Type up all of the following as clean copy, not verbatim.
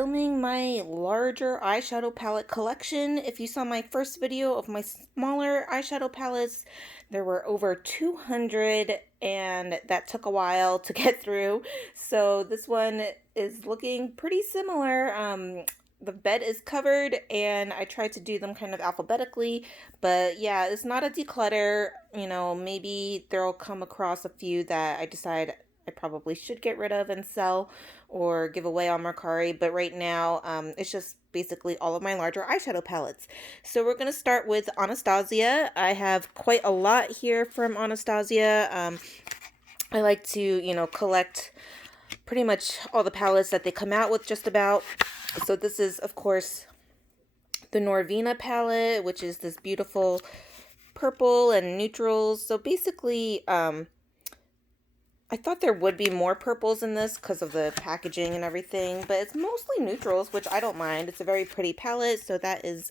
filming my larger eyeshadow palette collection. If you saw my first video of my smaller eyeshadow palettes, there were over 200 and that took a while to get through. So this one is looking pretty similar. The bed is covered and I tried to do them kind of alphabetically, but yeah, it's not a declutter. Maybe there'll come across a few that I decide I probably should get rid of and sell or give away on Mercari, but right now it's just basically all of my larger eyeshadow palettes. So we're going to start with Anastasia. I have quite a lot here from Anastasia. I like to, collect pretty much all the palettes that they come out with just about. So this is, of course, the Norvina palette, which is this beautiful purple and neutrals. So basically, I thought there would be more purples in this because of the packaging and everything, but it's mostly neutrals, which I don't mind. It's a very pretty palette. So that is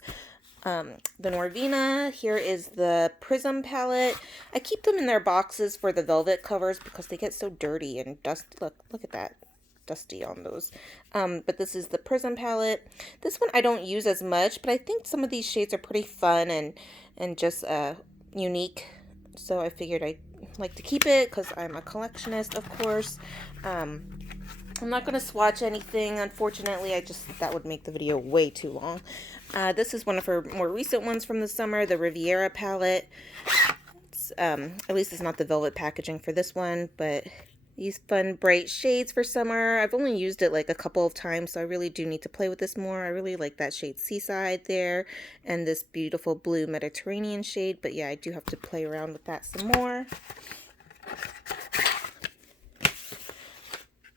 the Norvina. Here is the Prism palette. I keep them in their boxes for the velvet covers because they get so dirty and dusty. Look at that. Dusty on those. But this is the Prism palette. This one I don't use as much, but I think some of these shades are pretty fun and just unique. So I figured I'd like to keep it because I'm a collectionist, of course. I'm not going to swatch anything, unfortunately. That would make the video way too long. This is one of her more recent ones from the summer, the Riviera palette. At least it's not the velvet packaging for this one, but these fun bright shades for summer. I've only used it like a couple of times, so I really do need to play with this more. I really like that shade Seaside there and this beautiful blue Mediterranean shade, but yeah, I do have to play around with that some more.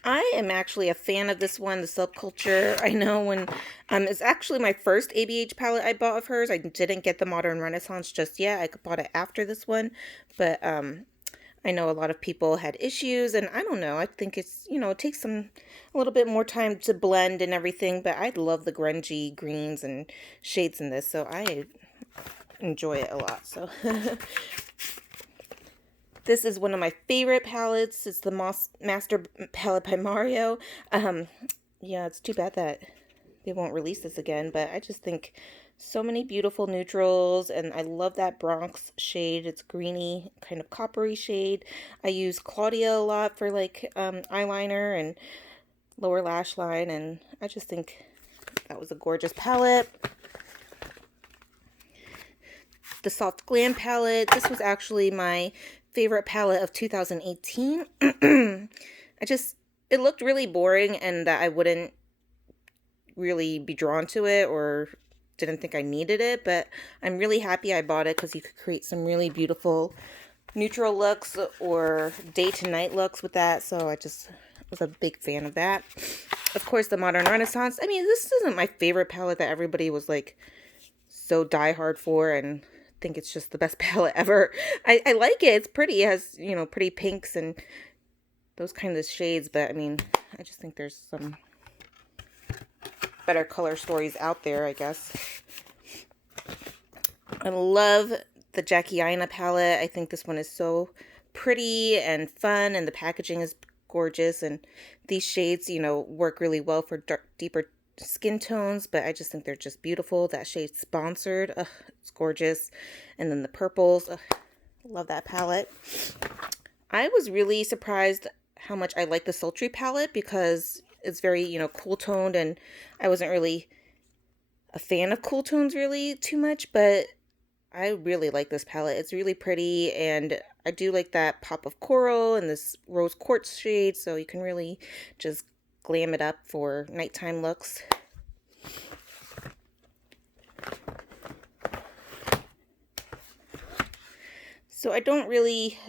I am actually a fan of this one, the Subculture. I know when it's actually my first ABH palette I bought of hers. I didn't get the Modern Renaissance just yet. I bought it after this one, but I know a lot of people had issues, and I don't know. I think it's, it takes a little bit more time to blend and everything, but I love the grungy greens and shades in this, so I enjoy it a lot. So this is one of my favorite palettes. It's the Master palette by Mario. Yeah, it's too bad that they won't release this again, but I just think so many beautiful neutrals, and I love that Bronx shade. It's greeny, kind of coppery shade. I use Claudia a lot for like eyeliner and lower lash line, and I just think that was a gorgeous palette. The Soft Glam palette. This was actually my favorite palette of 2018. It looked really boring and that I wouldn't really be drawn to it or didn't think I needed it, but I'm really happy I bought it because you could create some really beautiful neutral looks or day to night looks with that. So I just was a big fan of that. Of course, the Modern Renaissance. I mean, this isn't my favorite palette that everybody was like so diehard for and think it's just the best palette ever. I like it. It's pretty. It has, pretty pinks and those kinds of shades, but I mean, I just think there's some better color stories out there, I guess. I love the Jackie Aina palette. I think this one is so pretty and fun, and the packaging is gorgeous, and these shades, work really well for deeper skin tones, but I just think they're just beautiful. That shade Sponsored, it's gorgeous. And then the purples, love that palette. I was really surprised how much I like the Sultry palette because it's very, cool toned, and I wasn't really a fan of cool tones really too much, but I really like this palette. It's really pretty, and I do like that pop of coral and this rose quartz shade, so you can really just glam it up for nighttime looks. So I don't really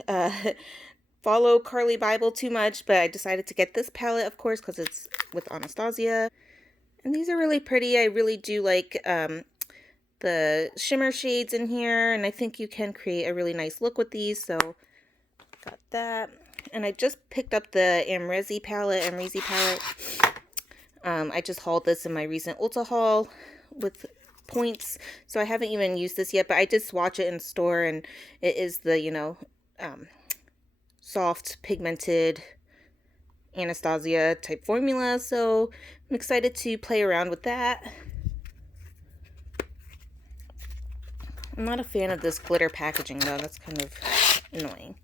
follow Carly Bible too much, but I decided to get this palette, of course, because it's with Anastasia. And these are really pretty. I really do like the shimmer shades in here, and I think you can create a really nice look with these, so got that. And I just picked up the Amrezi palette. I just hauled this in my recent Ulta haul with points, so I haven't even used this yet, but I did swatch it in store, and it is the, soft pigmented Anastasia type formula, so I'm excited to play around with that. I'm not a fan of this glitter packaging though, that's kind of annoying.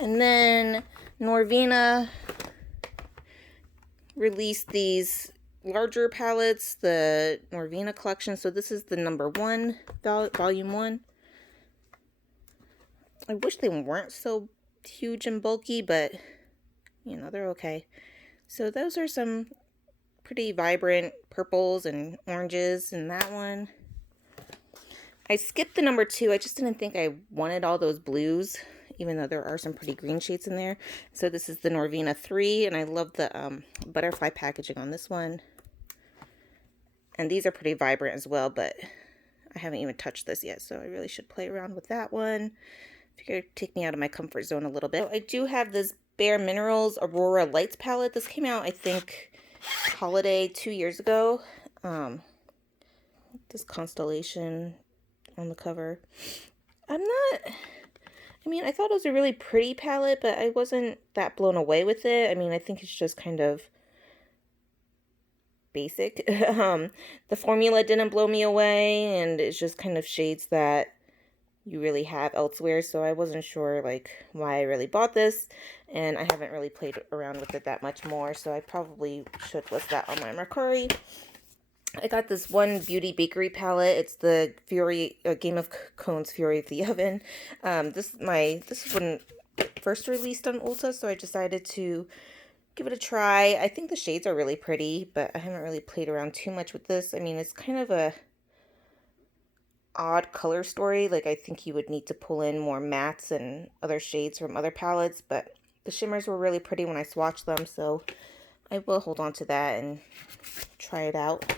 And then Norvina released these larger palettes, the Norvina collection. So this is the number 1, volume 1. I wish they weren't so huge and bulky, but you know, they're okay. So those are some pretty vibrant purples and oranges in that one. I skipped the number 2. I just didn't think I wanted all those blues, even though there are some pretty green shades in there. So this is the Norvina 3, and I love the butterfly packaging on this one. And these are pretty vibrant as well, but I haven't even touched this yet, so I really should play around with that one. Figure it'd take me out of my comfort zone a little bit. I do have this Bare Minerals Aurora Lights palette. This came out, I think, holiday 2 years ago. This constellation on the cover. I mean, I thought it was a really pretty palette, but I wasn't that blown away with it. I mean, I think it's just kind of basic. The formula didn't blow me away, and it's just kind of shades that you really have elsewhere, so I wasn't sure like why I really bought this, and I haven't really played around with it that much more, so I probably should list that on my Mercari. I got this one Beauty Bakery palette. It's the Game of Cones Fury of the Oven. This is when it first released on Ulta, so I decided to give it a try. I think the shades are really pretty, but I haven't really played around too much with this. I mean, it's kind of a odd color story. Like, I think you would need to pull in more mattes and other shades from other palettes, but the shimmers were really pretty when I swatched them, so I will hold on to that and try it out.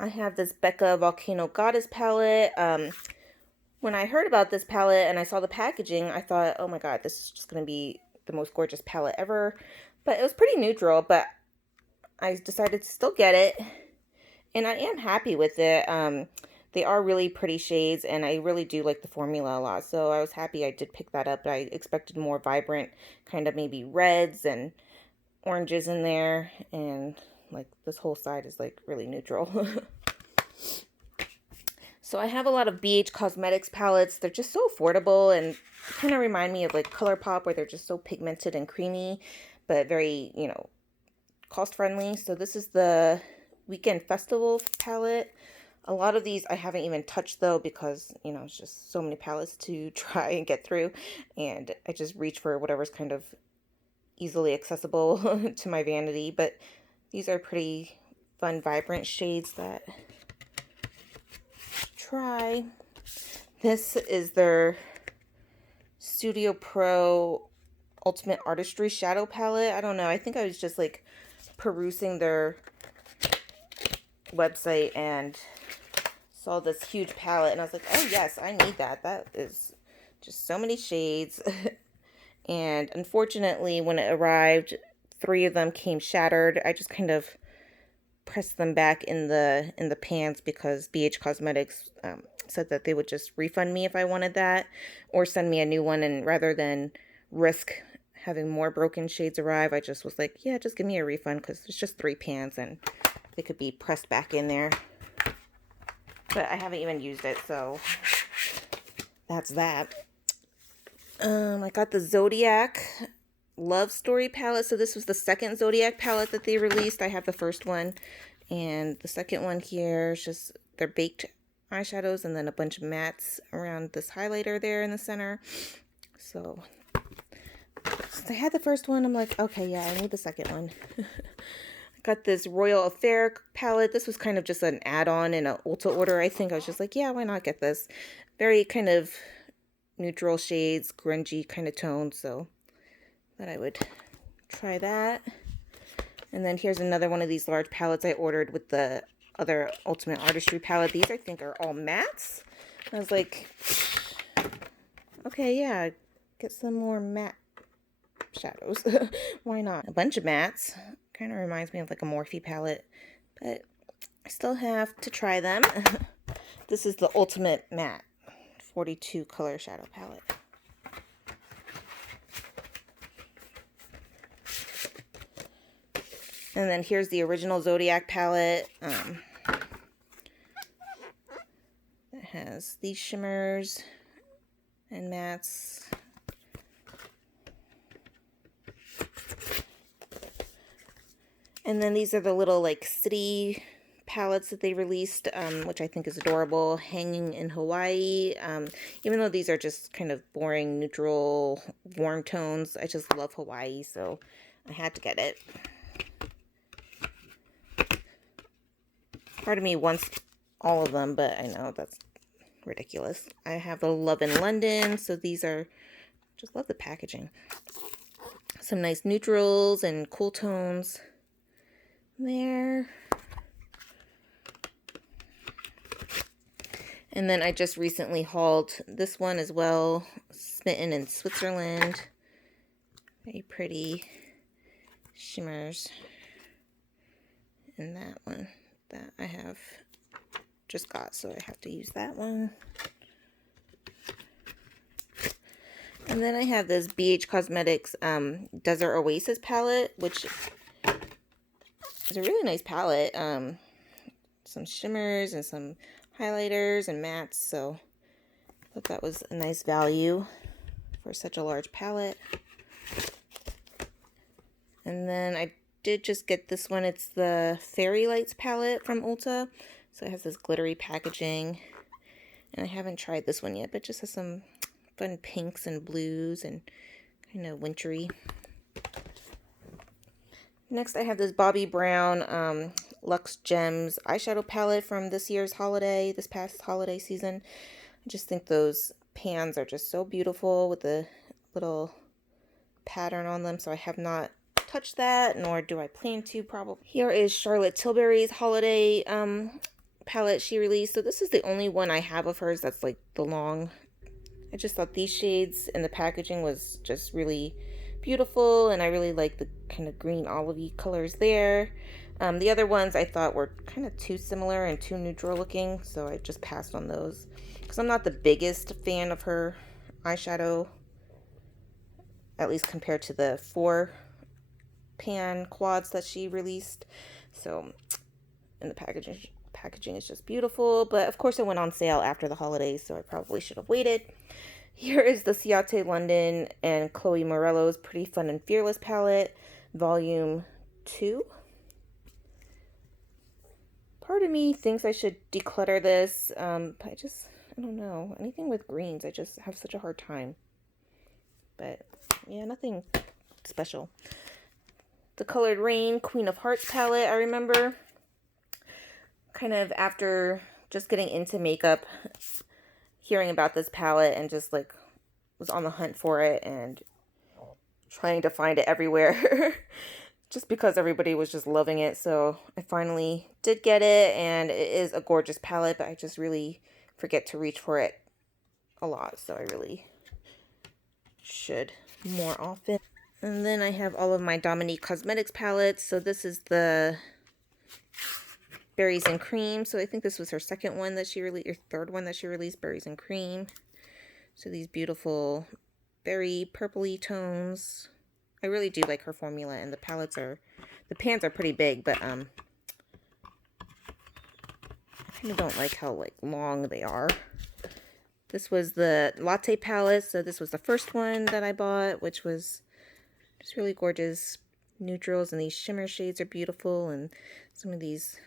I have this Becca Volcano Goddess palette. When I heard about this palette and I saw the packaging, I thought, oh my god, this is just going to be the most gorgeous palette ever. But it was pretty neutral, but I decided to still get it. And I am happy with it. They are really pretty shades, and I really do like the formula a lot. So I was happy I did pick that up. But I expected more vibrant, kind of maybe reds and oranges in there. And like this whole side is like really neutral. So I have a lot of BH Cosmetics palettes. They're just so affordable and kind of remind me of like ColourPop, where they're just so pigmented and creamy, but very, you know, cost friendly. So this is the Weekend Festival palette. A lot of these I haven't even touched though, because, you know, it's just so many palettes to try and get through, and I just reach for whatever's kind of easily accessible to my vanity. But these are pretty fun, vibrant shades that try. This is their Studio Pro Ultimate Artistry Shadow Palette. I don't know. I think I was just like perusing their website and saw this huge palette, and I was like, oh yes, I need that. That is just so many shades. And unfortunately, when it arrived, 3 of them came shattered. I just kind of pressed them back in the pans because BH Cosmetics said that they would just refund me if I wanted that, or send me a new one. And rather than risk having more broken shades arrive, I just was like, yeah, just give me a refund, because it's just 3 pans and they could be pressed back in there. But I haven't even used it, so that's that. I got the Zodiac Love Story palette. So this was the second Zodiac palette that they released. I have the first one, and the second one here is just their baked eyeshadows and then a bunch of mattes around this highlighter there in the center. So since I had the first one, I'm like, okay, yeah, I need the second one. I got this Royal Affair palette. This was kind of just an add-on in an Ulta order, I think. I was just like, yeah, why not get this? Very kind of neutral shades, grungy kind of tones, so that I would try that. And then here's another one of these large palettes I ordered with the other Ultimate Artistry palette. These I think are all mattes. I was like, okay, yeah, get some more matte shadows. Why not? A bunch of mattes. Kind of reminds me of like a Morphe palette, but I still have to try them. This is the Ultimate Matte 42 color shadow palette. And then here's the original Zodiac palette. It has these shimmers and mattes. And then these are the little like city palettes that they released, which I think is adorable. Hanging in Hawaii. Even though these are just kind of boring, neutral, warm tones, I just love Hawaii, so I had to get it. Part of me wants all of them, but I know that's ridiculous. I have the Love in London, so these are, just love the packaging. Some nice neutrals and cool tones there. And then I just recently hauled this one as well, Smitten in Switzerland. Very pretty shimmers. And that one that I have just got, so I have to use that one. And then I have this BH Cosmetics Desert Oasis palette, which is a really nice palette. Some shimmers and some highlighters and mattes, so I thought that was a nice value for such a large palette. And then I did just get this one. It's the Fairy Lights palette from Ulta. So it has this glittery packaging. And I haven't tried this one yet, but it just has some fun pinks and blues and kind of wintry. Next I have this Bobbi Brown Luxe Gems eyeshadow palette from this past holiday season. I just think those pans are just so beautiful with the little pattern on them, so I have not touched that, nor do I plan to probably. Here is Charlotte Tilbury's holiday palette she released. So this is the only one I have of hers that's like the long. I just thought these shades and the packaging was just really beautiful, and I really like the kind of green olivey colors there. The other ones I thought were kind of too similar and too neutral looking, so I just passed on those because I'm not the biggest fan of her eyeshadow, at least compared to the 4 pan quads that she released. So, and the packaging is just beautiful, but of course it went on sale after the holidays, so I probably should have waited. Here is the Ciate London and Chloe Morello's Pretty Fun and Fearless palette, volume 2. Part of me thinks I should declutter this, but I don't know. Anything with greens, I just have such a hard time. But yeah, nothing special. The Colored Rain Queen of Hearts palette, I remember kind of after just getting into makeup, hearing about this palette and just like was on the hunt for it and trying to find it everywhere just because everybody was just loving it. So I finally did get it, and it is a gorgeous palette, but I just really forget to reach for it a lot, so I really should more often. And then I have all of my Dominique Cosmetics palettes. So this is the Berries and Cream. So I think this was her second one that she released, or third one that she released, Berries and Cream. So these beautiful berry purpley tones. I really do like her formula, and the pans are pretty big, but I kind of don't like how like long they are. This was the Latte palette, so this was the first one that I bought, which was just really gorgeous neutrals, and these shimmer shades are beautiful, and some of these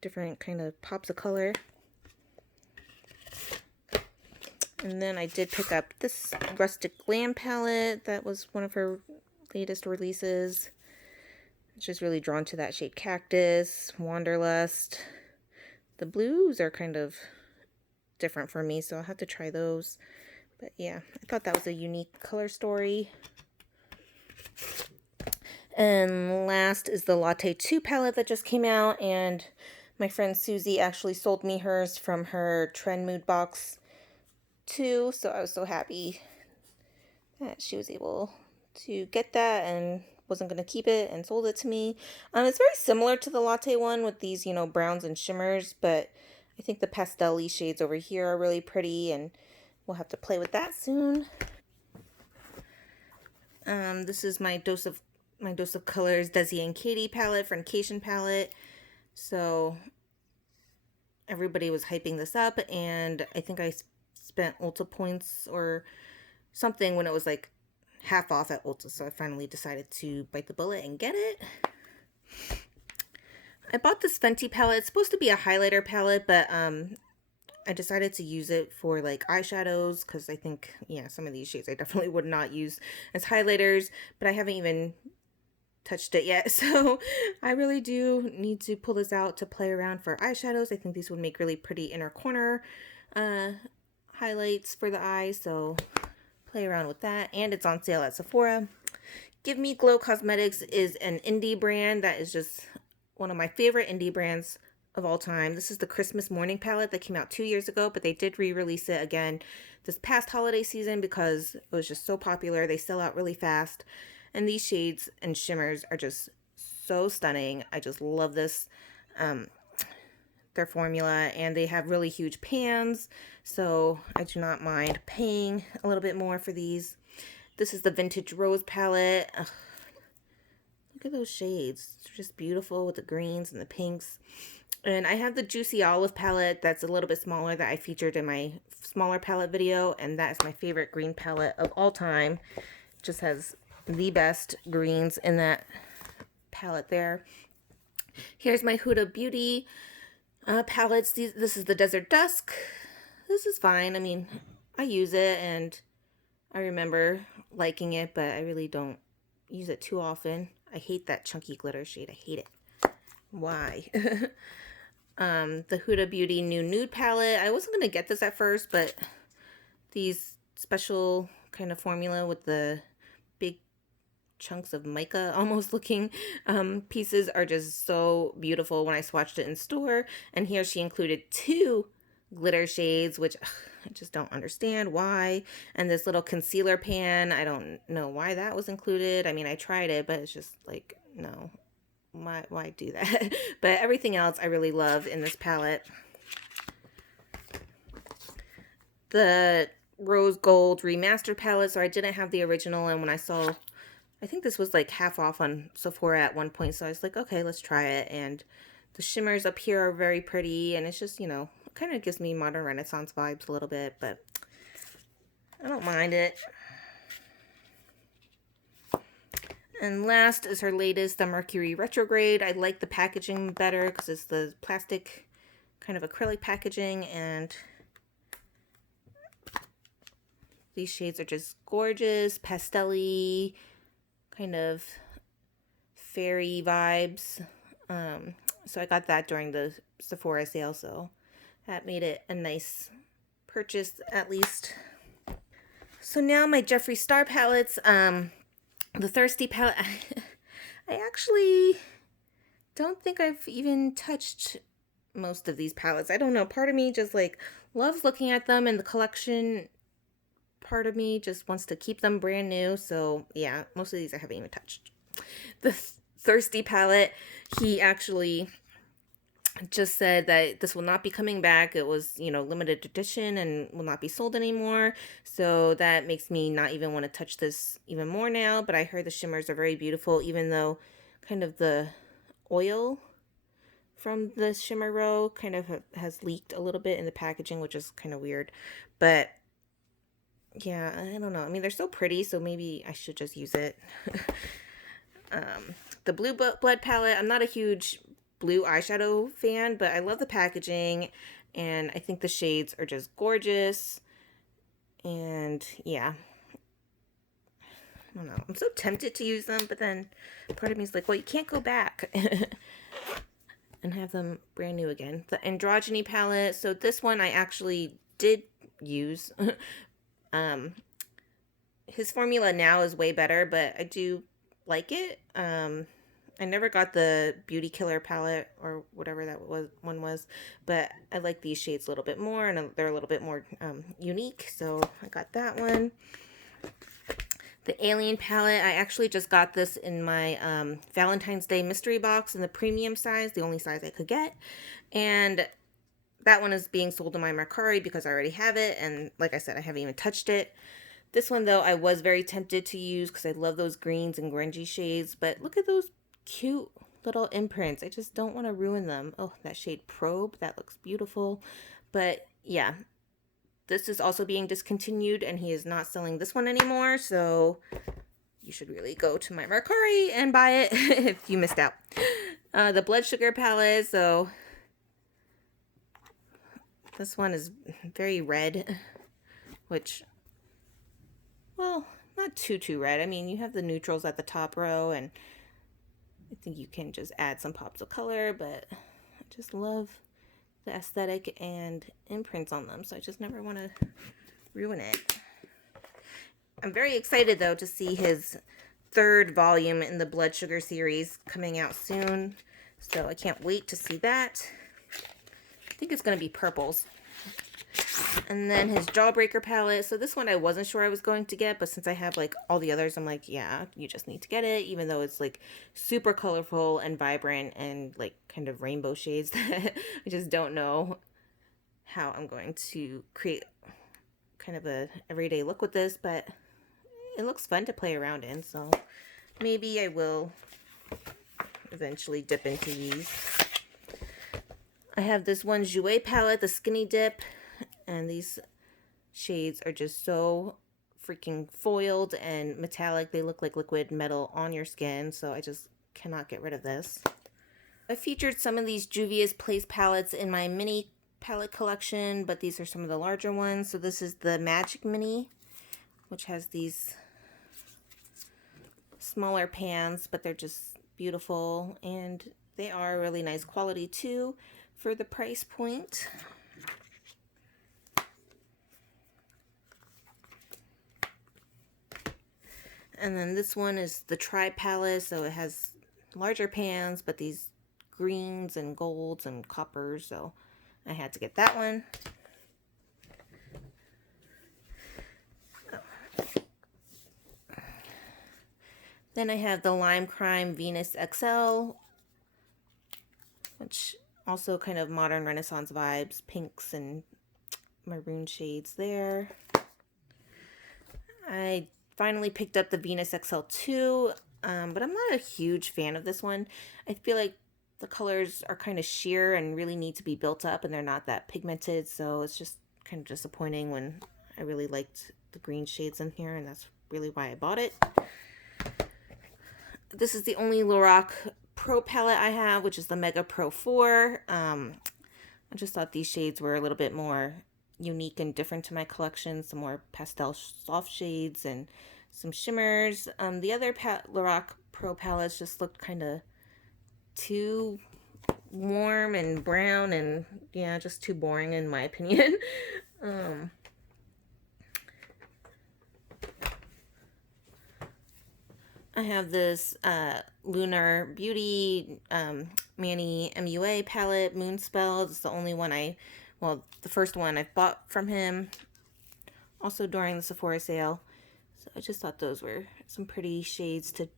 different kind of pops of color. And then I did pick up this Rustic Glam palette. That was one of her latest releases. Just really drawn to that shade Cactus, Wanderlust. The blues are kind of different for me, so I'll have to try those. But yeah, I thought that was a unique color story. And last is the Latte 2 palette that just came out, and my friend Susie actually sold me hers from her Trend Mood box too, so I was so happy that she was able to get that and wasn't going to keep it and sold it to me. It's very similar to the Latte one with these, browns and shimmers, but I think the pastel-y shades over here are really pretty, and we'll have to play with that soon. This is my Dose of my Dose of Colors Desi and Katie palette, Fornication palette. So everybody was hyping this up, and I think I spent Ulta points or something when it was like half off at Ulta, so I finally decided to bite the bullet and get it. I bought this Fenty palette. It's supposed to be a highlighter palette, but I decided to use it for like eyeshadows because I think, yeah, some of these shades I definitely would not use as highlighters, but I haven't even touched it yet. So I really do need to pull this out to play around for eyeshadows. I think these would make really pretty inner corner highlights for the eyes. So play around with that. And it's on sale at Sephora. Give Me Glow Cosmetics is an indie brand that is just one of my favorite indie brands of all time. This is the Christmas Morning palette that came out 2 years ago, but they did re-release it again this past holiday season because it was just so popular. They sell out really fast. And these shades and shimmers are just so stunning. I just love this, their formula, and they have really huge pans, so I do not mind paying a little bit more for these. This is the Vintage Rose palette. Ugh, look at those shades. It's just beautiful with the greens and the pinks. And I have the Juicy Olive palette that's a little bit smaller that I featured in my smaller palette video, and that is my favorite green palette of all time. It just has the best greens in that palette there. Here's my Huda Beauty palettes. This is the Desert Dusk. This is fine. I mean, I use it and I remember liking it, but I really don't use it too often. I hate that chunky glitter shade. I hate it. Why? The Huda Beauty New Nude palette. I wasn't going to get this at first, but these special kind of formula with the big chunks of mica almost looking pieces are just so beautiful when I swatched it in store. And here she included 2 glitter shades, which I just don't understand why. And this little concealer pan, I don't know why that was included. I mean, I tried it, but it's just like, no. Why do that? But everything else I really love in this palette. The Rose Gold Remastered palette. So I didn't have the original, and when I saw, I think this was like half off on Sephora at one point, so I was like, okay, let's try it. And the shimmers up here are very pretty, and it's just, you know, kind of gives me modern Renaissance vibes a little bit, but I don't mind it. And last is her latest, the Mercury Retrograde. I like the packaging better because it's the plastic kind of acrylic packaging, and these shades are just gorgeous, pastel-y, kind of fairy vibes. So I got that during the Sephora sale, so that made it a nice purchase at least. So now my Jeffree Star palettes. The Thirsty palette, I actually don't think I've even touched most of these palettes. I don't know. Part of me just like loves looking at them, and the collection part of me just wants to keep them brand new. So yeah, most of these I haven't even touched. The Thirsty palette, he actually just said that this will not be coming back. It was, you know, limited edition and will not be sold anymore. So that makes me not even want to touch this even more now. But I heard the shimmers are very beautiful, even though kind of the oil from the shimmer row kind of has leaked a little bit in the packaging, which is kind of weird. But yeah, I don't know. I mean, they're so pretty, so maybe I should just use it. The Blue Blood palette, I'm not a huge blue eyeshadow fan, but I love the packaging, and I think the shades are just gorgeous. And yeah, I don't know, I'm so tempted to use them, but then part of me is like, well, you can't go back and have them brand new again. The Androgyny palette, so this one I actually did use. His formula now is way better, but I do like it. I never got the Beauty Killer palette or whatever that one was, but I like these shades a little bit more, and they're a little bit more unique, so I got that one. The Alien palette, I actually just got this in my Valentine's Day mystery box in the premium size, the only size I could get, and that one is being sold in my Mercari because I already have it, and like I said, I haven't even touched it. This one, though, I was very tempted to use because I love those greens and grungy shades. But look at those cute little imprints. I just don't want to ruin them. Oh, that shade Probe. That looks beautiful. But yeah, this is also being discontinued and he is not selling this one anymore. So you should really go to my Mercari and buy it if you missed out. The Blood Sugar palette. So this one is very red, which... well, not too red. I mean, you have the neutrals at the top row, and I think you can just add some pops of color, but I just love the aesthetic and imprints on them, so I just never want to ruin it. I'm very excited, though, to see his third volume in the Blood Sugar series coming out soon, so I can't wait to see that. I think it's going to be purples. And then his Jawbreaker palette. So this one I wasn't sure I was going to get, but since I have like all the others, I'm like, yeah, you just need to get it, even though it's like super colorful and vibrant and like kind of rainbow shades that I just don't know how I'm going to create kind of a everyday look with this, but it looks fun to play around in, so maybe I will eventually dip into these. I have this one Jouer palette, the Skinny Dip. And these shades are just so freaking foiled and metallic. They look like liquid metal on your skin, so I just cannot get rid of this. I featured some of these Juvia's Place palettes in my mini palette collection, but these are some of the larger ones. So this is the Magic Mini, which has these smaller pans, but they're just beautiful. And they are really nice quality too for the price point. And then this one is the Tri palette, so it has larger pans, but these greens and golds and coppers, so I had to get that one. Oh. Then I have the Lime Crime Venus XL, which also kind of modern Renaissance vibes, pinks and maroon shades there. I finally picked up the Venus XL2, but I'm not a huge fan of this one. I feel like the colors are kind of sheer and really need to be built up, and they're not that pigmented, so it's just kind of disappointing when I really liked the green shades in here, and that's really why I bought it. This is the only Lorac Pro palette I have, which is the Mega Pro 4. I just thought these shades were a little bit more unique and different to my collection, some more pastel soft shades and some shimmers. The other Lorac Pro palettes just looked kind of too warm and brown and yeah, just too boring in my opinion. I have this Lunar Beauty Manny MUA palette, Moonspell. It's the only one well, the first one I've bought from him, also during the Sephora sale. So I just thought those were some pretty shades to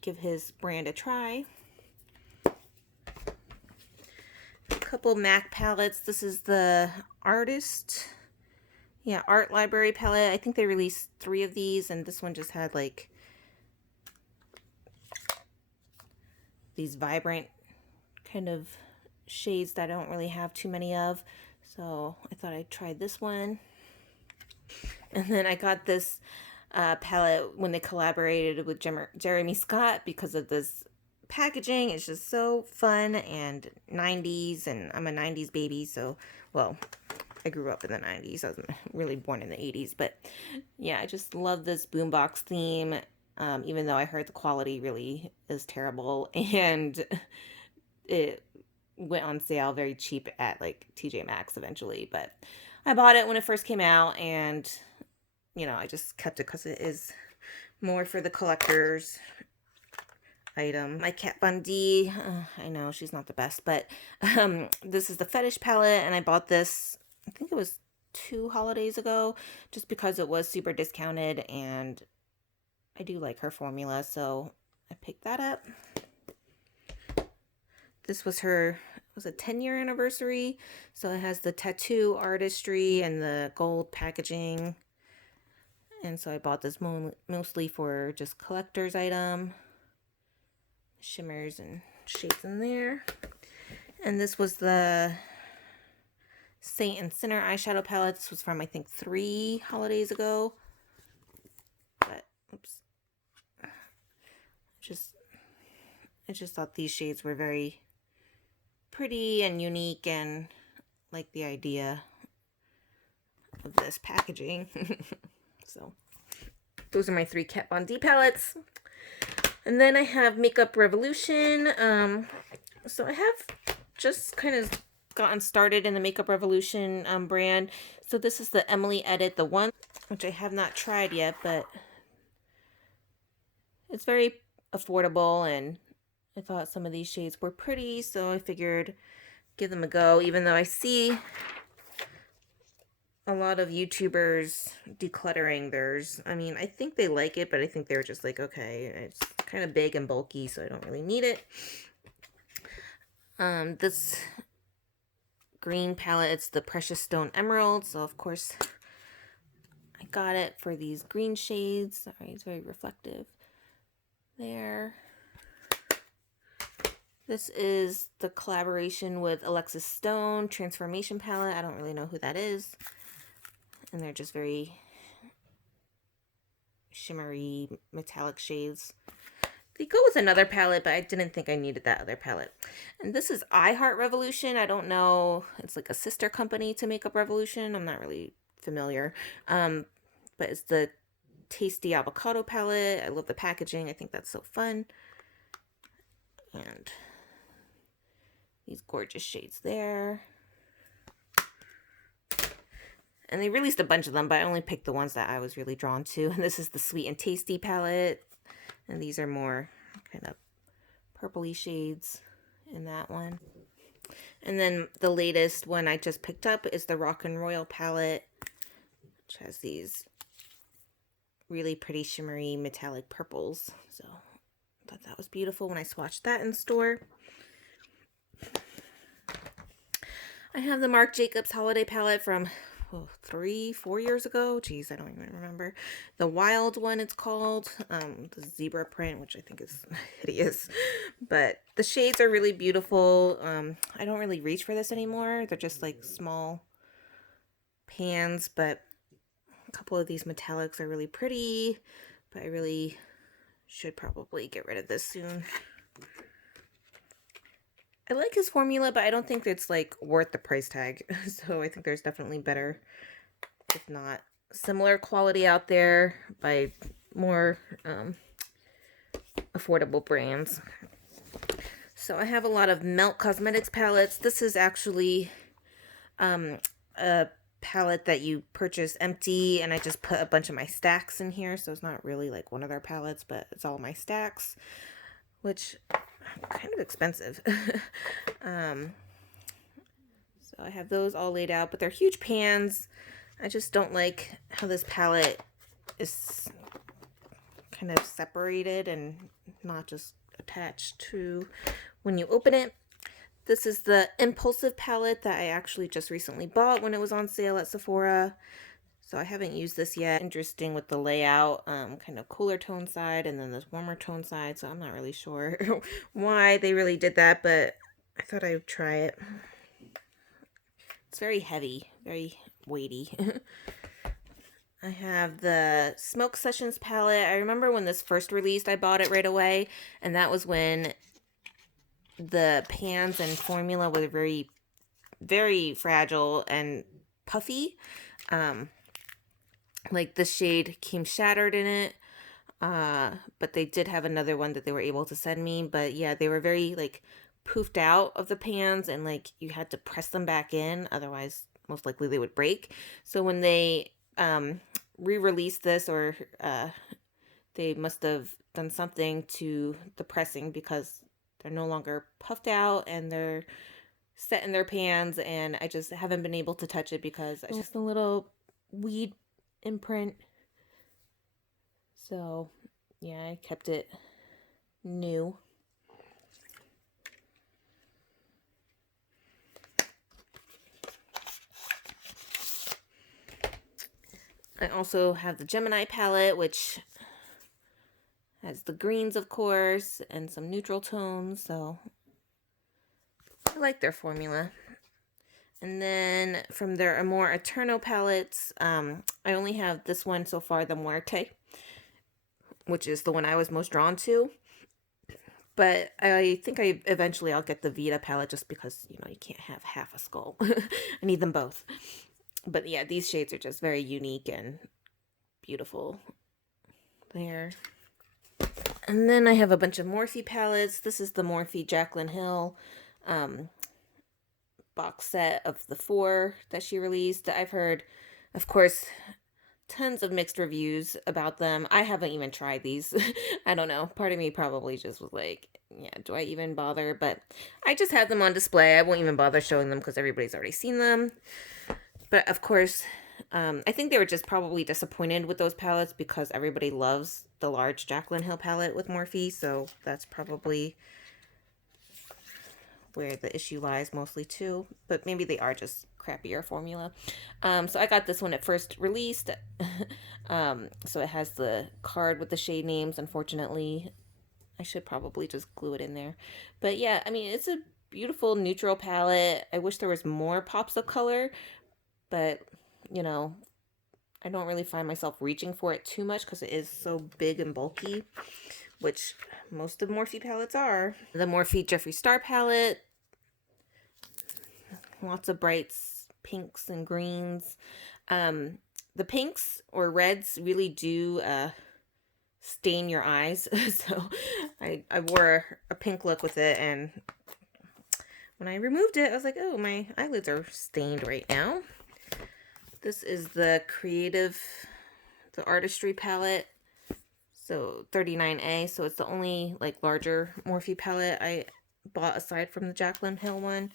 give his brand a try. A couple MAC palettes. This is the Art Library palette. I think they released 3 of these, and this one just had like these vibrant kind of shades that I don't really have too many of. So I thought I'd try this one. And then I got this palette when they collaborated with Jeremy Scott because of this packaging. It's just so fun and 90s, and I'm a 90s baby, so, well, I grew up in the 90s. I was really born in the 80s, but yeah, I just love this boombox theme, even though I heard the quality really is terrible, and it went on sale very cheap at like TJ Maxx eventually, but I bought it when it first came out, and you know, I just kept it because it is more for the collectors item. My Kat Von D, I know she's not the best, but this is the Fetish palette, and I bought this, I think it was 2 holidays ago, just because it was super discounted, and I do like her formula, so I picked that up. This was her, it was a 10-year anniversary, so it has the tattoo artistry and the gold packaging. And so I bought this mostly for just collector's item. Shimmers and shades in there. And this was the Saint and Sinner eyeshadow palette. This was from, I think, 3 holidays ago. But, oops. I just thought these shades were very pretty and unique, and like the idea of this packaging. So those are my 3 Kat Von D palettes. And then I have Makeup Revolution. So I have just kind of gotten started in the Makeup Revolution brand. So this is the Emily Edit, the one, which I have not tried yet, but it's very affordable, and I thought some of these shades were pretty, so I figured give them a go, even though I see a lot of YouTubers decluttering theirs. I mean, I think they like it, but I think they're just like, okay, it's kind of big and bulky, so I don't really need it. This green palette, it's the Precious Stone Emerald, so of course I got it for these green shades. Sorry, it's very reflective there. This is the collaboration with Alexis Stone Transformation palette. I don't really know who that is. And they're just very shimmery metallic shades. They go with another palette, but I didn't think I needed that other palette. And this is I Heart Revolution. I don't know. It's like a sister company to Makeup Revolution. I'm not really familiar. But it's the Tasty Avocado palette. I love the packaging. I think that's so fun. And these gorgeous shades there. And they released a bunch of them, but I only picked the ones that I was really drawn to. And this is the Sweet and Tasty palette. And these are more kind of purpley shades in that one. And then the latest one I just picked up is the Rock and Royal palette, which has these really pretty shimmery metallic purples. So I thought that was beautiful when I swatched that in store. I have the Marc Jacobs holiday palette from 3-4 years ago. Geez, I don't even remember. The Wild one, it's called. The zebra print, which I think is hideous. But the shades are really beautiful. I don't really reach for this anymore. They're just like small pans, but a couple of these metallics are really pretty. But I really should probably get rid of this soon. I like his formula, but I don't think it's like worth the price tag. So I think there's definitely better, if not similar quality out there by more affordable brands. So I have a lot of Melt Cosmetics palettes. This is actually a palette that you purchase empty, and I just put a bunch of my stacks in here. So it's not really like one of their palettes, but it's all my stacks, which kind of expensive. So I have those all laid out, but they're huge pans. I just don't like how this palette is kind of separated and not just attached to when you open it. This is the Impulsive palette that I actually just recently bought when it was on sale at Sephora. So I haven't used this yet. Interesting with the layout, kind of cooler tone side and then this warmer tone side. So I'm not really sure why they really did that, but I thought I would try it. It's very heavy, very weighty. I have the Smoke Sessions palette. I remember when this first released, I bought it right away. And that was when the pans and formula were very, very fragile and puffy. Like the shade came shattered in it, but they did have another one that they were able to send me. But yeah, they were very like poofed out of the pans, and like you had to press them back in, otherwise most likely they would break. So when they re-released this, or they must have done something to the pressing, because they're no longer puffed out and they're set in their pans, and I just haven't been able to touch it because it's just a little weed imprint. So yeah, I kept it new. I also have the Gemini palette, which has the greens, of course, and some neutral tones, so I like their formula. And then from their Amor Eterno palettes, I only have this one so far, the Muerte, which is the one I was most drawn to. But I think eventually I'll get the Vita palette just because, you know, you can't have half a skull. I need them both. But yeah, these shades are just very unique and beautiful there. And then I have a bunch of Morphe palettes. This is the Morphe Jaclyn Hill box set of the 4 that she released. I've heard, of course, tons of mixed reviews about them. I haven't even tried these. I don't know. Part of me probably just was like, yeah, do I even bother? But I just have them on display. I won't even bother showing them because everybody's already seen them. But of course, I think they were just probably disappointed with those palettes because everybody loves the large Jaclyn Hill palette with Morphe. So that's probably where the issue lies mostly too, but maybe they are just crappier formula. So I got this one at first released. So it has the card with the shade names. Unfortunately, I should probably just glue it in there. But yeah, I mean, it's a beautiful neutral palette. I wish there was more pops of color, but you know, I don't really find myself reaching for it too much because it is so big and bulky, which most of Morphe palettes are. The Morphe Jeffree Star palette, lots of brights, pinks and greens. The pinks or reds really do stain your eyes. So I wore a pink look with it, and when I removed it, I was like, oh, my eyelids are stained right now. This is the Artistry palette. So 39A, so it's the only like larger Morphe palette I bought aside from the Jaclyn Hill one.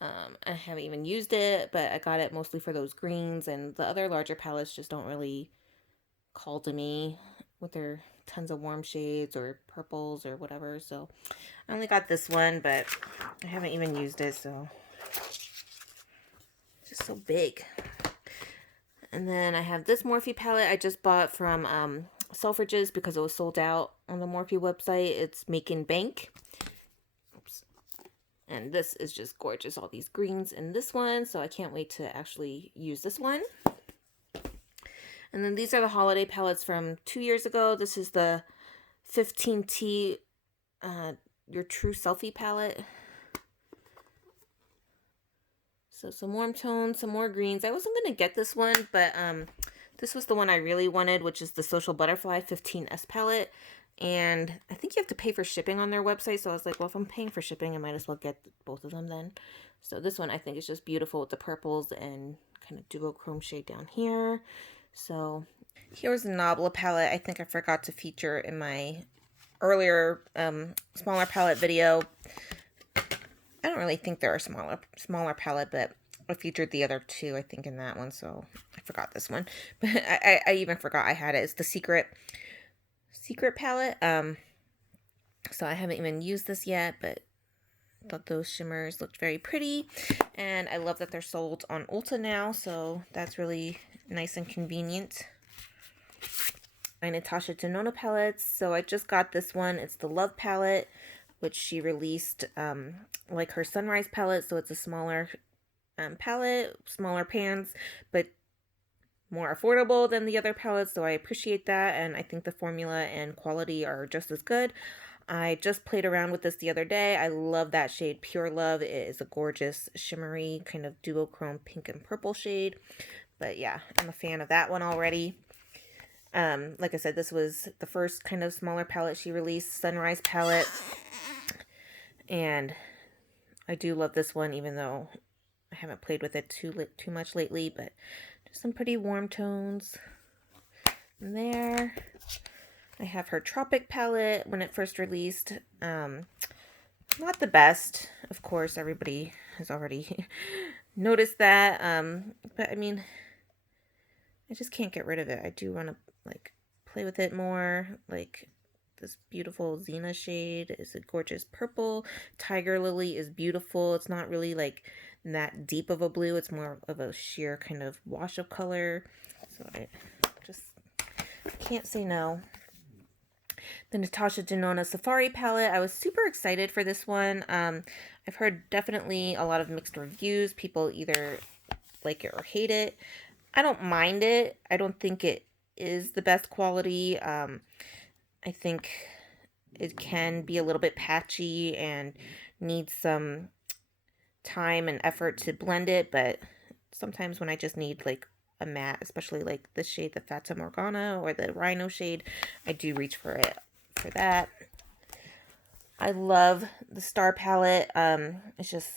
I haven't even used it, but I got it mostly for those greens, and the other larger palettes just don't really call to me with their tons of warm shades or purples or whatever. So I only got this one, but I haven't even used it, so it's just so big. And then I have this Morphe palette I just bought from Selfridges because it was sold out on the Morphe website. It's Making Bank. Oops. And this is just gorgeous. All these greens in this one. So I can't wait to actually use this one. And then these are the holiday palettes from 2 years ago. This is the 15T Your True Selfie palette. So some warm tones, some more greens. I wasn't going to get this one, but this was the one I really wanted, which is the Social Butterfly 15S palette. And I think you have to pay for shipping on their website. So I was like, well, if I'm paying for shipping, I might as well get both of them then. So this one I think is just beautiful with the purples and kind of duochrome shade down here. So here's the Nabla palette. I think I forgot to feature in my earlier smaller palette video. I don't really think they're a smaller palette, but I featured the other 2, I think, in that one, so I forgot this one. But I even forgot I had it. It's the Secret palette. So I haven't even used this yet, but I thought those shimmers looked very pretty. And I love that they're sold on Ulta now, so that's really nice and convenient. My Natasha Denona palettes. So I just got this one. It's the Love palette, which she released like her Sunrise palette. So it's a smaller palette, smaller pans, but more affordable than the other palettes. So I appreciate that. And I think the formula and quality are just as good. I just played around with this the other day. I love that shade, Pure Love. It is a gorgeous, shimmery, kind of duochrome pink and purple shade. But yeah, I'm a fan of that one already. Like I said, this was the first kind of smaller palette she released, Sunrise palette. And I do love this one, even though I haven't played with it too much lately. But just some pretty warm tones in there. I have her Tropic palette when it first released. Not the best. Of course, everybody has already noticed that. But I mean, I just can't get rid of it. I do want to like play with it more. Like this beautiful Xena shade is a gorgeous purple. Tiger Lily is beautiful. It's not really like that deep of a blue. It's more of a sheer kind of wash of color. So I just can't say no. The Natasha Denona Safari palette. I was super excited for this one. I've heard definitely a lot of mixed reviews. People either like it or hate it. I don't mind it. I don't think it is the best quality. I think it can be a little bit patchy and needs some time and effort to blend it, but sometimes when I just need like a matte, especially like the shade, the Fata Morgana or the Rhino shade, I do reach for it for that. I love the Star palette. It's just,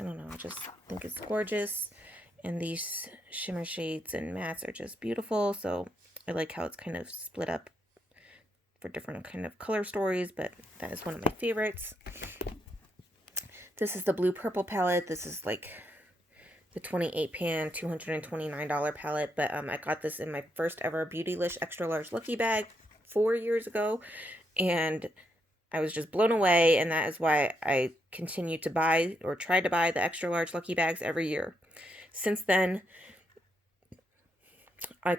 I don't know, I just think it's gorgeous. And these shimmer shades and mattes are just beautiful. So I like how it's kind of split up for different kind of color stories, but that is one of my favorites. This is the Blue Purple palette. This is like the 28 pan, $229 palette, but I got this in my first ever Beautylish Extra Large Lucky Bag 4 years ago, and I was just blown away, and that is why I continue to buy or try to buy the Extra Large Lucky Bags every year. Since then, I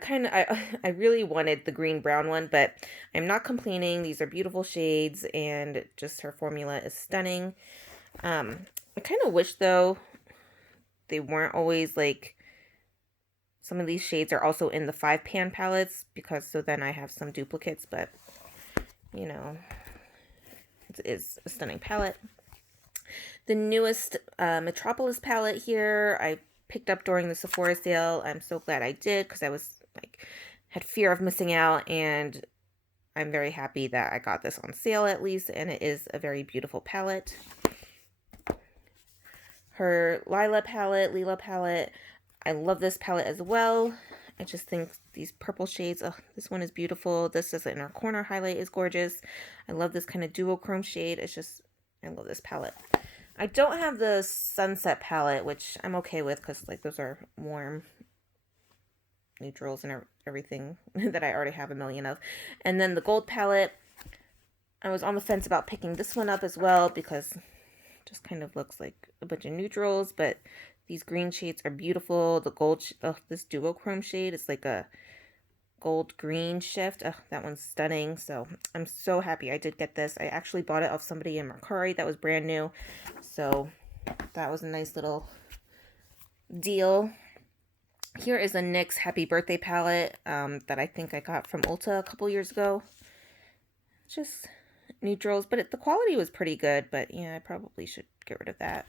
really wanted the green brown one, but I'm not complaining. These are beautiful shades, and just her formula is stunning. I kind of wish, though, they weren't always like, some of these shades are also in the 5-pan palettes, because so then I have some duplicates, but, you know, it is a stunning palette. The newest Metropolis palette here, I picked up during the Sephora sale. I'm so glad I did, because I was like, had fear of missing out, and I'm very happy that I got this on sale at least, and it is a very beautiful palette. Her Lila palette, I love this palette as well. I just think these purple shades, oh, this one is beautiful. This is in our corner highlight is gorgeous. I love this kind of duochrome shade. It's just, I love this palette. I don't have the Sunset palette, which I'm okay with, because like those are warm neutrals and everything that I already have a million of. And then the gold palette, I was on the fence about picking this one up as well, because it just kind of looks like a bunch of neutrals, but these green shades are beautiful. The gold, this duochrome shade is like a gold green shift. Oh, that one's stunning. So I'm so happy I did get this. I actually bought it off somebody in Mercari that was brand new. So that was a nice little deal. Here is a NYX Happy Birthday palette that I think I got from Ulta a couple years ago. Just neutrals, but the quality was pretty good, but yeah, I probably should get rid of that.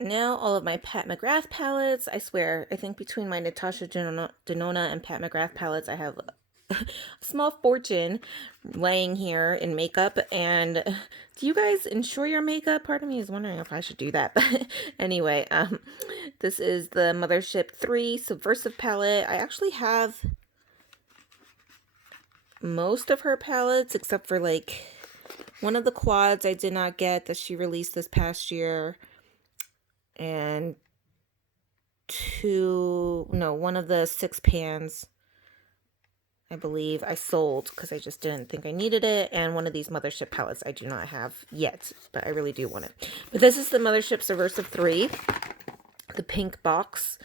Now all of my Pat McGrath palettes. I swear, I think between my Natasha Denona and Pat McGrath palettes, I have a small fortune laying here in makeup. And do you guys insure your makeup? Part of me is wondering if I should do that. But anyway, this is the Mothership 3 Subversive palette. I actually have most of her palettes, except for like one of the quads I did not get that she released this past year. And one of the 6 pans, I believe, I sold because I just didn't think I needed it. And one of these Mothership palettes I do not have yet, but I really do want it. But this is the Mothership Subversive 3, the pink box.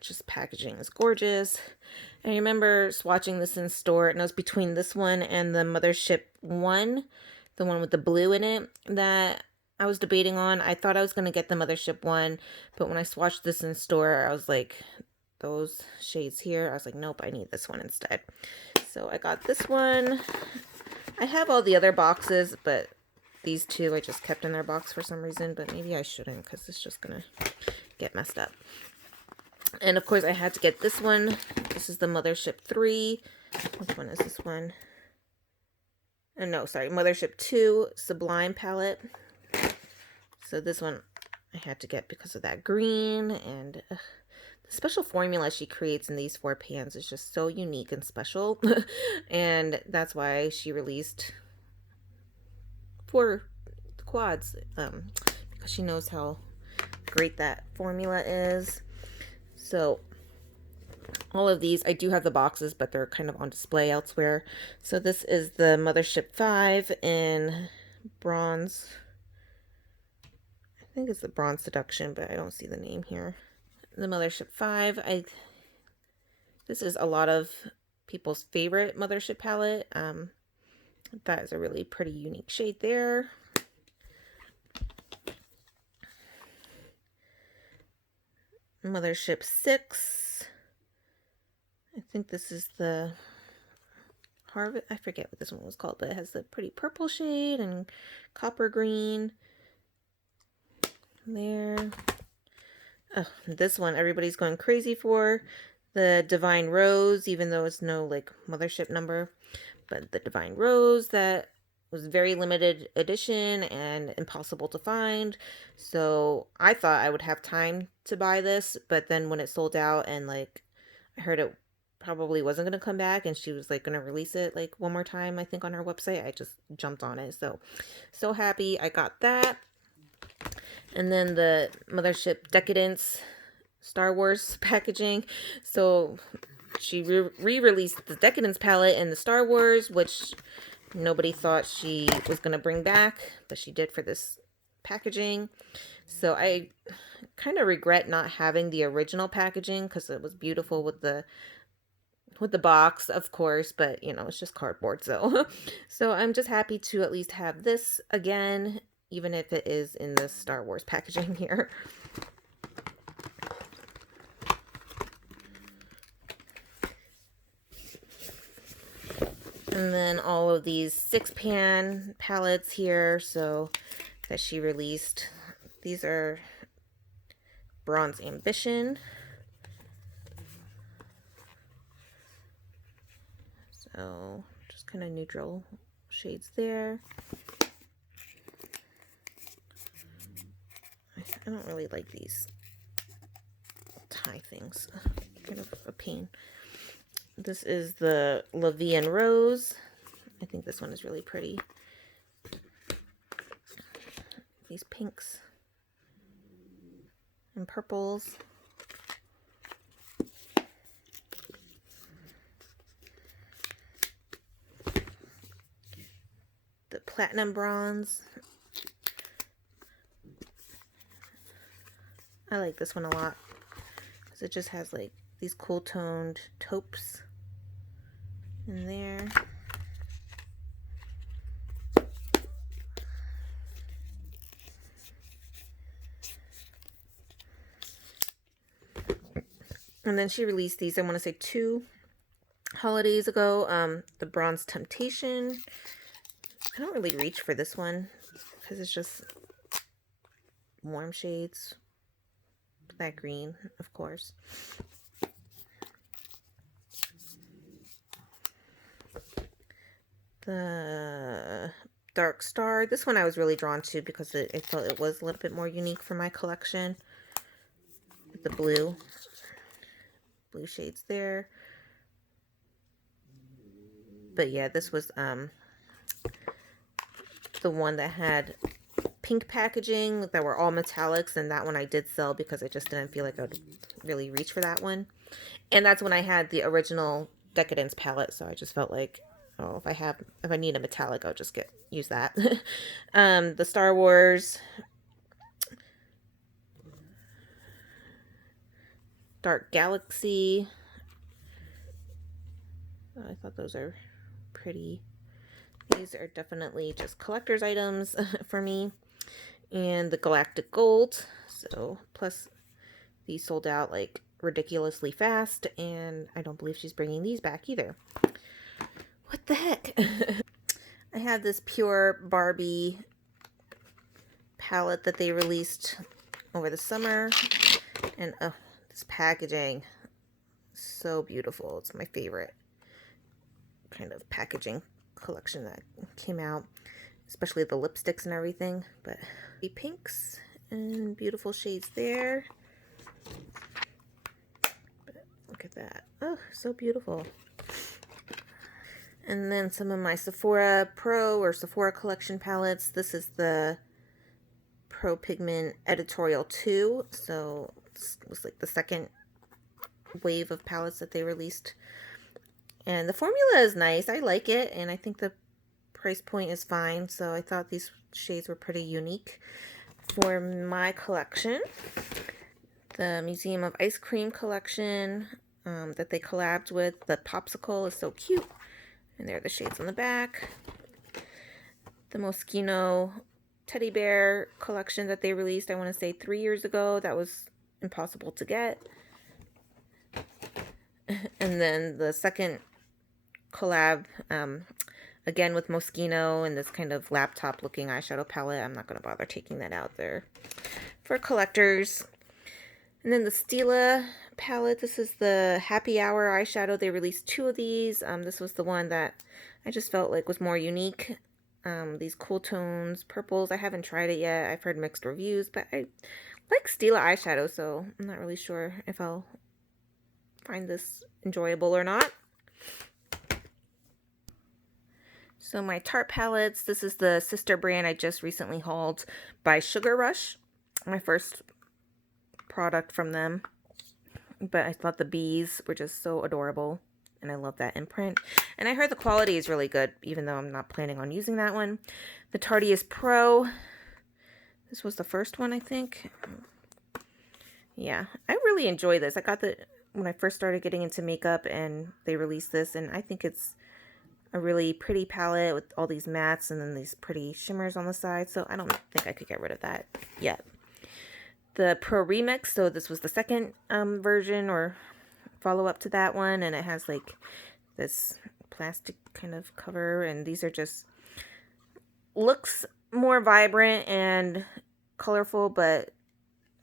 Just packaging is gorgeous. And I remember swatching this in store, and it was between this one and the Mothership 1, the one with the blue in it, that I was debating on. I thought I was going to get the Mothership 1, but when I swatched this in store, I was like, those shades here, I was like, nope, I need this one instead. So I got this one. I have all the other boxes, but these two I just kept in their box for some reason, but maybe I shouldn't, because it's just going to get messed up. And of course I had to get this one. This is the Mothership 3. Which one is this one? No, sorry, Mothership 2 Sublime palette. So this one I had to get because of that green, and the special formula she creates in these 4 pans is just so unique and special. And that's why she released 4 quads, because she knows how great that formula is. So all of these, I do have the boxes, but they're kind of on display elsewhere. So this is the Mothership 5 in bronze. I think it's the Bronze Seduction, but I don't see the name here. The Mothership 5. This is a lot of people's favorite Mothership palette. That is a really pretty unique shade there. Mothership 6. I think this is the Harvest. I forget what this one was called, but it has the pretty purple shade and copper green. There. Oh, this one everybody's going crazy for. The Divine Rose, even though it's no like Mothership number. But the Divine Rose that was very limited edition and impossible to find. So I thought I would have time to buy this, but then when it sold out and like I heard it probably wasn't going to come back and she was like going to release it like one more time, I think, on her website, I just jumped on it. So happy I got that. And then the Mothership Decadence Star Wars packaging. So she re-released the Decadence palette and the Star Wars, which nobody thought she was going to bring back, but she did for this packaging. So I kind of regret not having the original packaging because it was beautiful with the box, of course, but you know, it's just cardboard. So I'm just happy to at least have this again, even if it is in the Star Wars packaging here. And then all of these 6-pan palettes here, so that she released. These are Bronze Ambition. So just kind of neutral shades there. I don't really like these tie things. Kind of a pain. This is the La Vie en Rose. I think this one is really pretty. These pinks and purples. The Platinum Bronze. I like this one a lot because it just has like these cool toned taupes in there. And then she released these, I want to say 2 holidays ago. The Bronze Temptation. I don't really reach for this one because it's just warm shades. That green, of course. The Dark Star. This one I was really drawn to because I felt it was a little bit more unique for my collection. The blue shades there. But yeah, this was the one that had pink packaging that were all metallics, and that one I did sell because I just didn't feel like I would really reach for that one. And that's when I had the original Decadence palette, so I just felt like, oh, if I need a metallic, I'll just use that. The Star Wars Dark Galaxy. I thought those are pretty. These are definitely just collector's items for me. And the Galactic Gold. So, plus these sold out like ridiculously fast, and I don't believe she's bringing these back either. What the heck? I have this Pure Barbie palette that they released over the summer, and oh, this packaging, so beautiful. It's my favorite kind of packaging collection that came out, especially the lipsticks and everything. But the pinks and beautiful shades there. But look at that. Oh, so beautiful. And then some of my Sephora Pro or Sephora Collection palettes. This is the Pro Pigment Editorial 2. So this was like the second wave of palettes that they released. And the formula is nice. I like it. And I think the price point is fine. So I thought these shades were pretty unique. for my collection. The Museum of Ice Cream collection that they collabed with. The popsicle is so cute. And there are the shades on the back. The Moschino teddy bear collection that they released, I want to say 3 years ago. That was impossible to get. And then the second collab, again with Moschino and this kind of laptop looking eyeshadow palette. I'm not going to bother taking that out there for collectors. And then the Stila palette. This is the Happy Hour eyeshadow. They released 2 of these. This was the one that I just felt like was more unique. These cool tones, purples. I haven't tried it yet. I've heard mixed reviews, but I like Stila eyeshadow, so I'm not really sure if I'll find this enjoyable or not. So my Tarte palettes, this is the sister brand I just recently hauled by Sugar Rush. My first product from them. But I thought the bees were just so adorable. And I love that imprint. And I heard the quality is really good, even though I'm not planning on using that one. The Tarteist Pro. This was the first one, I think. Yeah, I really enjoy this. I got the when I first started getting into makeup, and they released this, and I think it's a really pretty palette with all these mattes and then these pretty shimmers on the side. So I don't think I could get rid of that yet. The Pro Remix. So this was the second version or follow up to that one, and it has like this plastic kind of cover, and these are just looks more vibrant and colorful, but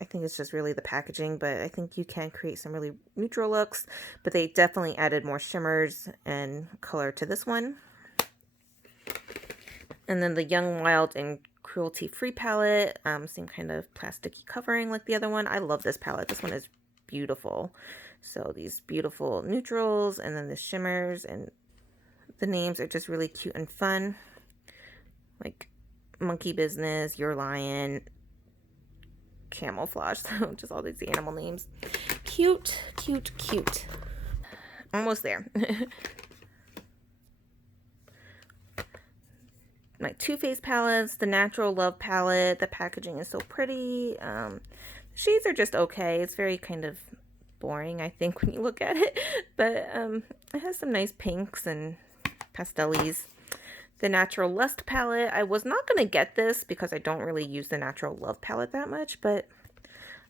I think it's just really the packaging. But I think you can create some really neutral looks, but they definitely added more shimmers and color to this one. And then the Young Wild and Cruelty Free palette, same kind of plasticky covering like the other one. I love this palette. This one is beautiful. So these beautiful neutrals and then the shimmers, and the names are just really cute and fun. Like Monkey Business, Your Lion, Camouflage. So just all these animal names. Cute, cute, cute. Almost there. My Too Faced palettes, the Natural Love palette. The packaging is so pretty. The shades are just okay. It's very kind of boring, I think, when you look at it, but it has some nice pinks and pastellies. The Natural Lust palette, I was not going to get this because I don't really use the Natural Love palette that much, but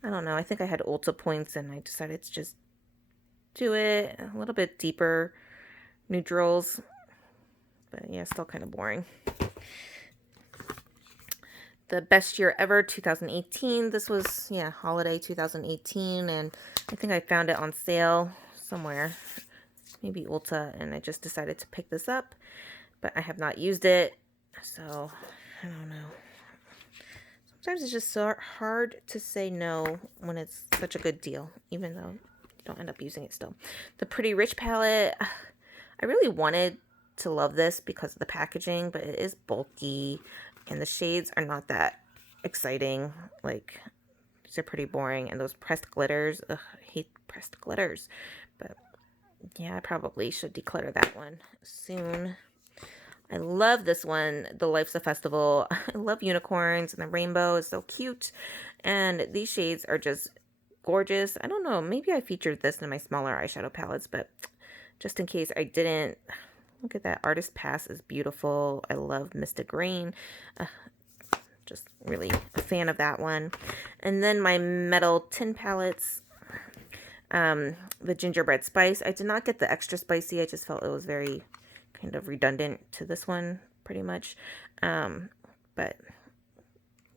I don't know, I think I had Ulta points and I decided to just do it. A little bit deeper neutrals, but yeah, still kind of boring. The Best Year Ever 2018. This was, yeah, holiday 2018, and I think I found it on sale somewhere, maybe Ulta, and I just decided to pick this up, but I have not used it, so I don't know. Sometimes it's just so hard to say no when it's such a good deal, even though you don't end up using it still. The Pretty Rich palette, I really wanted to love this because of the packaging, but it is bulky. And the shades are not that exciting. Like, these are pretty boring. And those pressed glitters. Ugh, I hate pressed glitters. But, yeah, I probably should declutter that one soon. I love this one, The Life's a Festival. I love unicorns, and the rainbow is so cute. And these shades are just gorgeous. I don't know, maybe I featured this in my smaller eyeshadow palettes, but just in case I didn't... Look at that. Artist Pass is beautiful. I love Mystic Rain. Just really a fan of that one. And then my metal tin palettes. The Gingerbread Spice. I did not get the extra spicy. I just felt it was very kind of redundant to this one, pretty much. But,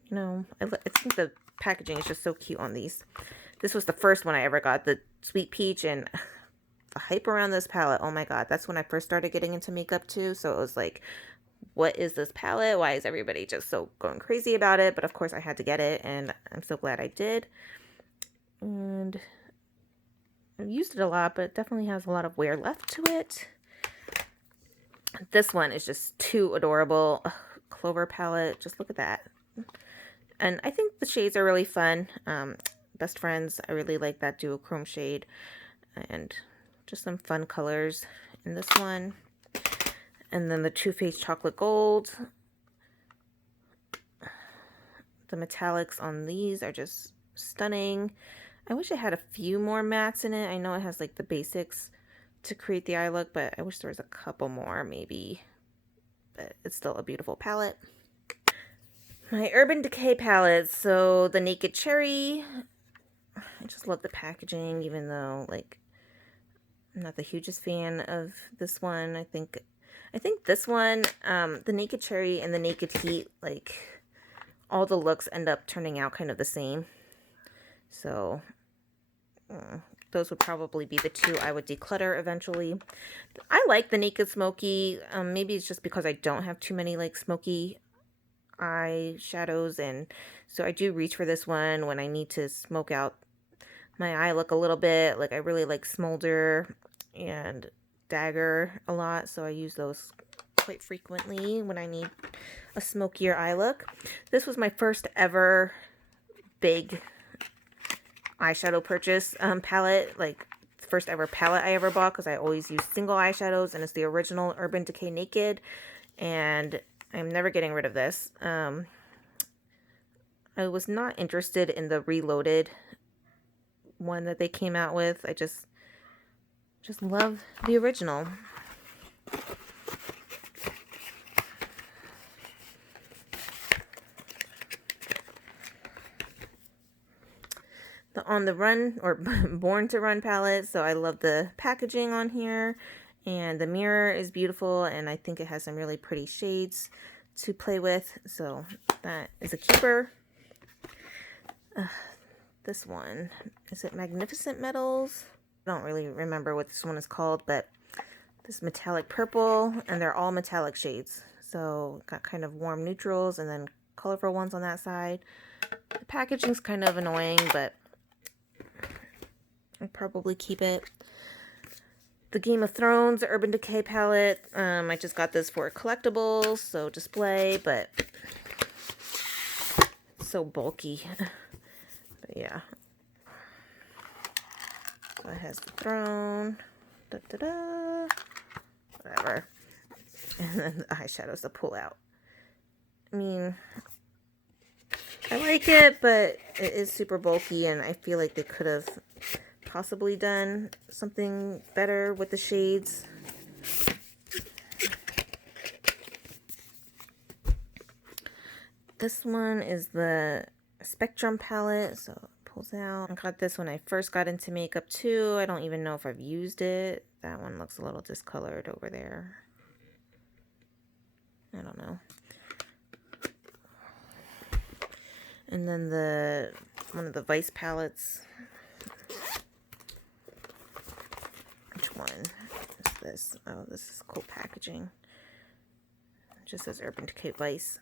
you know, I think the packaging is just so cute on these. This was the first one I ever got. The Sweet Peach, and... the hype around this palette, oh my god, that's when I first started getting into makeup too. So it was like, what is this palette? Why is everybody just so going crazy about it? But of course I had to get it, and I'm so glad I did. And I've used it a lot, but it definitely has a lot of wear left to it. This one is just too adorable. Ugh, Clover palette, just look at that. And I think the shades are really fun. Best Friends, I really like that duochrome shade. And just some fun colors in this one. And then the Too Faced Chocolate Gold. The metallics on these are just stunning. I wish it had a few more mattes in it. I know it has like the basics to create the eye look, but I wish there was a couple more maybe. But it's still a beautiful palette. My Urban Decay palettes. So the Naked Cherry. I just love the packaging, even though like I'm not the hugest fan of this one. I think this one, the Naked Cherry and the Naked Heat, like all the looks end up turning out kind of the same. So those would probably be the two I would declutter eventually. I like the Naked Smoky. Maybe it's just because I don't have too many like smoky eyeshadows, and so I do reach for this one when I need to smoke out my eye look a little bit. Like I really like Smolder and Dagger a lot, so I use those quite frequently when I need a smokier eye look. This was my first ever big eyeshadow purchase palette, like first ever palette I ever bought, because I always use single eyeshadows, and it's the original Urban Decay Naked, and I'm never getting rid of this. I was not interested in the Reloaded one that they came out with. I just love the original. The On the Run or Born to Run palette. So I love the packaging on here, and the mirror is beautiful, and I think it has some really pretty shades to play with. So that is a keeper. This one, is it Magnificent Metals? I don't really remember what this one is called, but this metallic purple, and they're all metallic shades. So got kind of warm neutrals and then colorful ones on that side. The packaging's kind of annoying, but I'll probably keep it. The Game of Thrones Urban Decay palette. I just got this for collectibles, so display, but it's so bulky. But yeah. So it has the throne. Da, da, da. Whatever. And then the eyeshadows to pull out. I mean, I like it, but it is super bulky, and I feel like they could have possibly done something better with the shades. This one is the Spectrum palette, so it pulls out. I got this when I first got into makeup too. I don't even know if I've used it. That one looks a little discolored over there. I don't know. And then one of the Vice palettes. Which one is this? Oh, this is cool packaging. It just says Urban Decay Vice.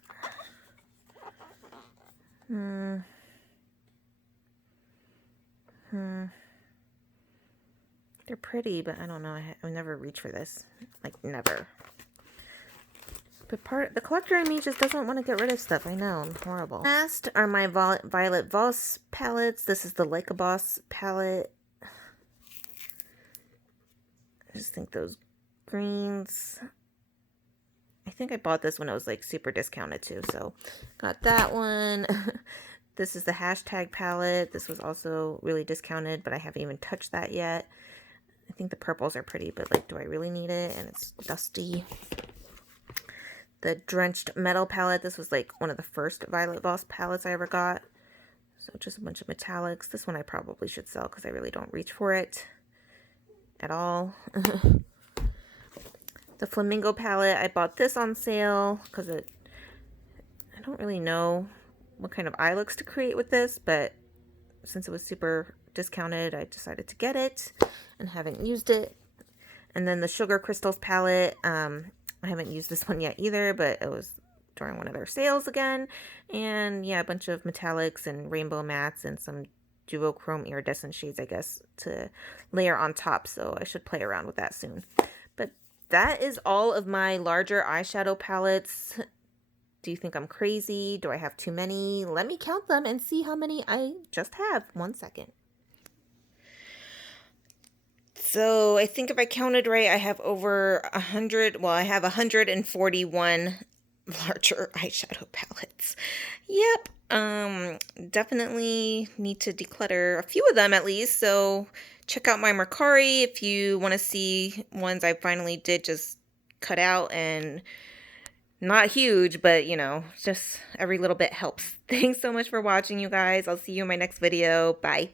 They're pretty, but I don't know. I never reach for this. Like, never. But the collector in me just doesn't want to get rid of stuff. I know, I'm horrible. Last are my Violet Voss palettes. This is the Like a Boss palette. I just think those greens. I think I bought this when it was like super discounted too. So got that one. This is the Hashtag palette. This was also really discounted, but I haven't even touched that yet. I think the purples are pretty, but like, do I really need it? And it's dusty. The Drenched Metal palette. This was like one of the first Violet Voss palettes I ever got. So just a bunch of metallics. This one I probably should sell because I really don't reach for it at all. The Flamingo palette. I bought this on sale because I don't really know what kind of eye looks to create with this, but since it was super discounted, I decided to get it and haven't used it. And then the Sugar Crystals palette. I haven't used this one yet either, but it was during one of their sales again. And yeah, a bunch of metallics and rainbow mattes and some duochrome iridescent shades, I guess, to layer on top. So I should play around with that soon. But that is all of my larger eyeshadow palettes. Do you think I'm crazy? Do I have too many? Let me count them and see how many I just have. 1 second. So I think if I counted right, I have over 100. Well, I have 141 larger eyeshadow palettes. Yep. Definitely need to declutter a few of them at least. So check out my Mercari if you want to see ones I finally did just cut out, and not huge, but you know, just every little bit helps. Thanks so much for watching, you guys. I'll see you in my next video. Bye.